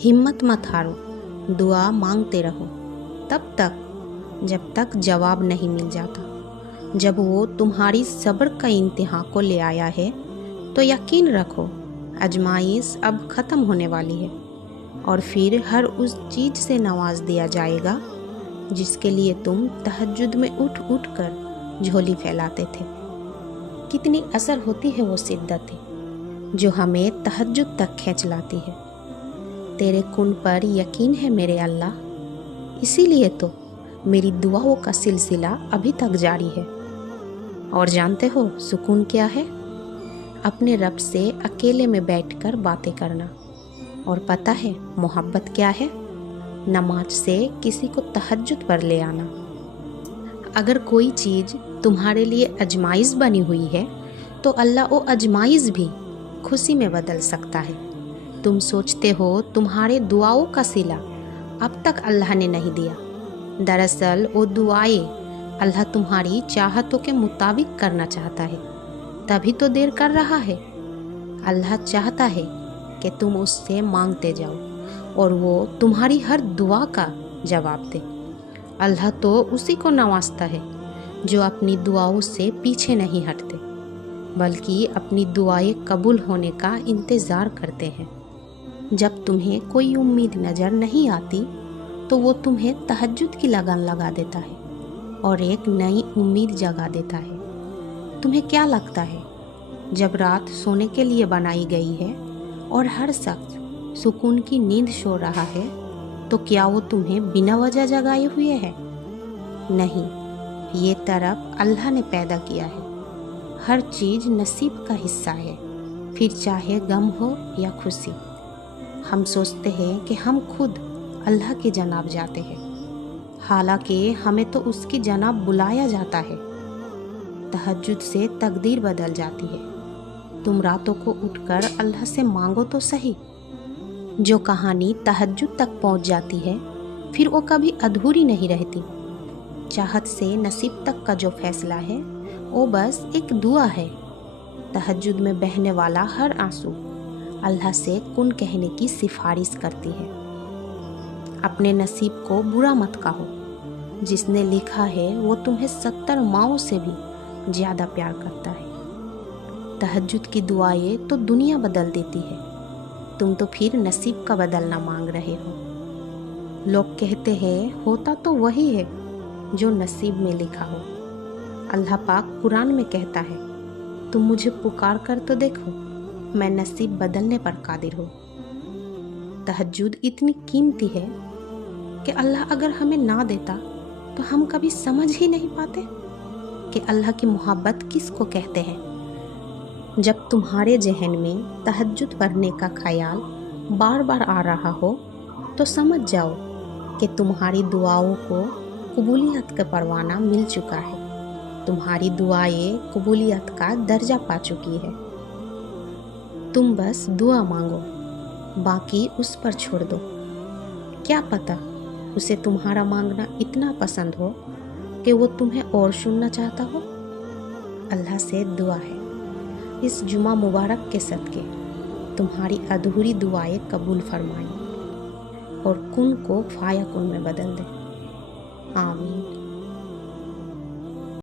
हिम्मत मत हारो, दुआ मांगते रहो तब तक जब तक जवाब नहीं मिल जाता। जब वो तुम्हारी सब्र का इम्तिहान को ले आया है तो यकीन रखो आजमाइश अब ख़त्म होने वाली है और फिर हर उस चीज़ से नवाज दिया जाएगा जिसके लिए तुम तहज्जुद में उठ उठ कर झोली फैलाते थे। कितनी असर होती है वो शिद्दतें जो हमें तहज्जुद तक खींच लाती है। तेरे कुन पर यकीन है मेरे अल्लाह, इसीलिए तो मेरी दुआओं का सिलसिला अभी तक जारी है। और जानते हो सुकून क्या है? अपने रब से अकेले में बैठकर बातें करना। और पता है मोहब्बत क्या है? नमाज से किसी को तहज्जुद पर ले आना। अगर कोई चीज़ तुम्हारे लिए अजमाइश बनी हुई है तो अल्लाह वो अजमाइश भी खुशी में बदल सकता है। तुम सोचते हो तुम्हारे दुआओं का सिला अब तक अल्लाह ने नहीं दिया, दरअसल वो दुआएं अल्लाह तुम्हारी चाहतों के मुताबिक करना चाहता है, तभी तो देर कर रहा है। अल्लाह चाहता है कि तुम उससे मांगते जाओ और वो तुम्हारी हर दुआ का जवाब दे। अल्लाह तो उसी को नवाजता है जो अपनी दुआओं से पीछे नहीं हटते, बल्कि अपनी दुआएं कबूल होने का इंतज़ार करते हैं। जब तुम्हें कोई उम्मीद नज़र नहीं आती तो वो तुम्हें तहज्जुद की लगन लगा देता है और एक नई उम्मीद जगा देता है। तुम्हें क्या लगता है जब रात सोने के लिए बनाई गई है और हर शख्स सुकून की नींद सो रहा है तो क्या वो तुम्हें बिना वजह जगाए हुए है? नहीं, ये तरफ अल्लाह ने पैदा किया है। हर चीज़ नसीब का हिस्सा है, फिर चाहे गम हो या खुशी। हम सोचते हैं कि हम खुद अल्लाह की जनाब जाते हैं, हालांकि हमें तो उसकी जनाब बुलाया जाता है। तहज्जुद से तकदीर बदल जाती है। तुम रातों को उठकर अल्लाह से मांगो तो सही। जो कहानी तहज्जुद तक पहुंच जाती है फिर वो कभी अधूरी नहीं रहती। चाहत से नसीब तक का जो फैसला है वो बस एक दुआ है। तहज्जुद में बहने वाला हर आंसू अल्लाह से कुन कहने की सिफारिश करती है। अपने नसीब को बुरा मत कहो, जिसने लिखा है वो तुम्हें 70 माओं से भी ज़्यादा प्यार करता है। तहज्जुद की दुआएं तो दुनिया बदल देती है, तुम तो फिर नसीब का बदलना मांग रहे हो। लोग कहते हैं होता तो वही है जो नसीब में लिखा हो। अल्लाह पाक कुरान में कहता है तुम मुझे पुकार कर तो देखो, मैं नसीब बदलने पर कादिर हूँ। तहज्जुद इतनी कीमती है कि अल्लाह अगर हमें ना देता तो हम कभी समझ ही नहीं पाते कि अल्लाह की मोहब्बत किसको कहते हैं। जब तुम्हारे जहन में तहज्जुद पढ़ने का ख्याल बार बार आ रहा हो तो समझ जाओ कि तुम्हारी दुआओं को कबूलियत का परवाना मिल चुका है। तुम्हारी दुआएं कबूलियत का दर्जा पा चुकी है। तुम बस दुआ मांगो, बाकी उस पर छोड़ दो। क्या पता उसे तुम्हारा मांगना इतना पसंद हो कि वो तुम्हें और सुनना चाहता हो। अल्लाह से दुआ है इस जुमा मुबारक के सदके तुम्हारी अधूरी दुआएं कबूल फरमाएं और कुन को फाया कुन में बदल दे। आमीन।